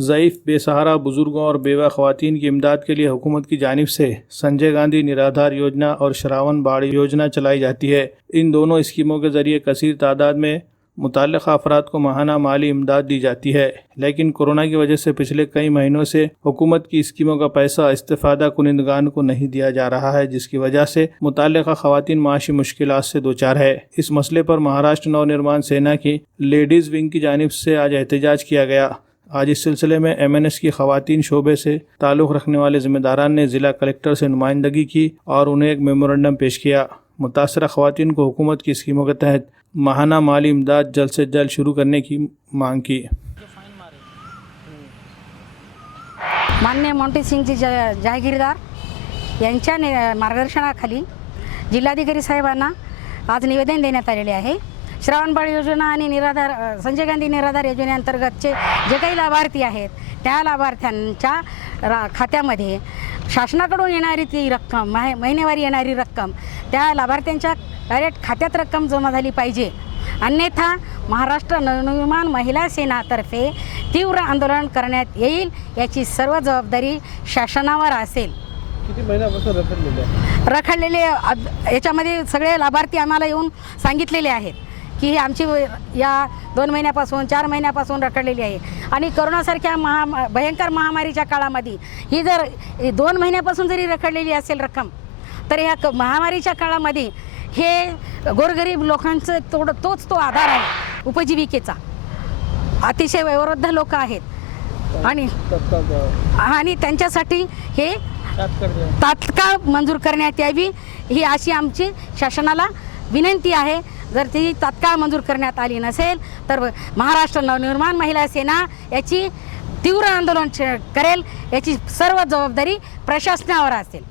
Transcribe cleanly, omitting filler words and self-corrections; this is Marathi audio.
ज़ईफ़ बेसहारा बुज़ुर्गों और बेवा ख़वातीन की इमदाद के लिए हुकूमत की जानिब से संजय गांधी निराधार योजना और श्रावण बाड़ी योजना चलाई जाती है। इन दोनों स्कीमों के ज़रिए कसीर तादाद में मुतल्लिक़ा अफराद को माहाना माली इमदाद दी जाती है, लेकिन कोरोना की वजह से पिछले कई महीनों से हुकूमत की स्कीमों का पैसा इस्तिफ़ादा कुनिंदगान को नहीं दिया जा रहा है, जिसकी वजह से मुतल्लिक़ा ख़वातीन माशी मुश्किलात से दो चार है। इस मसले पर महाराष्ट्र नवनिर्माण सेना की लेडीज़ विंग की जानिब से आज एहतजाज किया गया। आज इस सिलसिले में MNS की ख़वातीन शोबे से ताल्लुक़ रखने वाले ज़िम्मेदारान ने ज़िला कलेक्टर से नुमाइंदगी की और उन्हें एक मेमोरेंडम पेश किया। मुतासरा ख़वातीन को हुकूमत की स्कीमों के तहत माहाना माली इमदाद जल्द से जल्द शुरू करने की मांग की। माननीय मोंटी सिंगजी जहागीरदार यांच्या मार्गदर्शनाखाली जिल्हाधिकारी साहेबांना आज निवेदन देण्यात आलेले आहे। श्रावणबाळ योजना आणि निराधार संजय गांधी निराधार योजनेअंतर्गतचे जे काही लाभार्थी आहेत त्या लाभार्थ्यांच्या खात्यामध्ये शासनाकडून येणारी ती रक्कम महिनेवारी येणारी रक्कम त्या लाभार्थ्यांच्या डायरेक्ट खात्यात रक्कम जमा झाली पाहिजे, अन्यथा महाराष्ट्र नवनिर्माण महिला सेनातर्फे तीव्र आंदोलन करण्यात येईल याची सर्व जबाबदारी शासनावर असेल। किती महिन्यापासून रखडलेले याच्यामध्ये सगळे लाभार्थी आम्हाला येऊन सांगितलेले आहेत की आमची या 2 महिन्यापासून 4 महिन्यापासून रखडलेली आहे आणि कोरोनासारख्या भयंकर महामारीच्या काळामध्ये ही जर 2 महिन्यापासून जरी रखडलेली असेल रक्कम तर या महामारीच्या काळामध्ये हे गोरगरीब लोकांचं तोच तो आधार आहे उपजीविकेचा। अतिशय वयोवृद्ध लोक आहेत आणि त्यांच्यासाठी हे तात्काळ मंजूर करण्यात यावी ही अशी आमची शासनाला विनंती आहे। जर ती तात्काळ मंजूर करण्यात आली नसेल तर महाराष्ट्र नवनिर्माण महिला सेना याची तीव्र आंदोलन करेल, याची सर्व जबाबदारी प्रशासनावर असेल।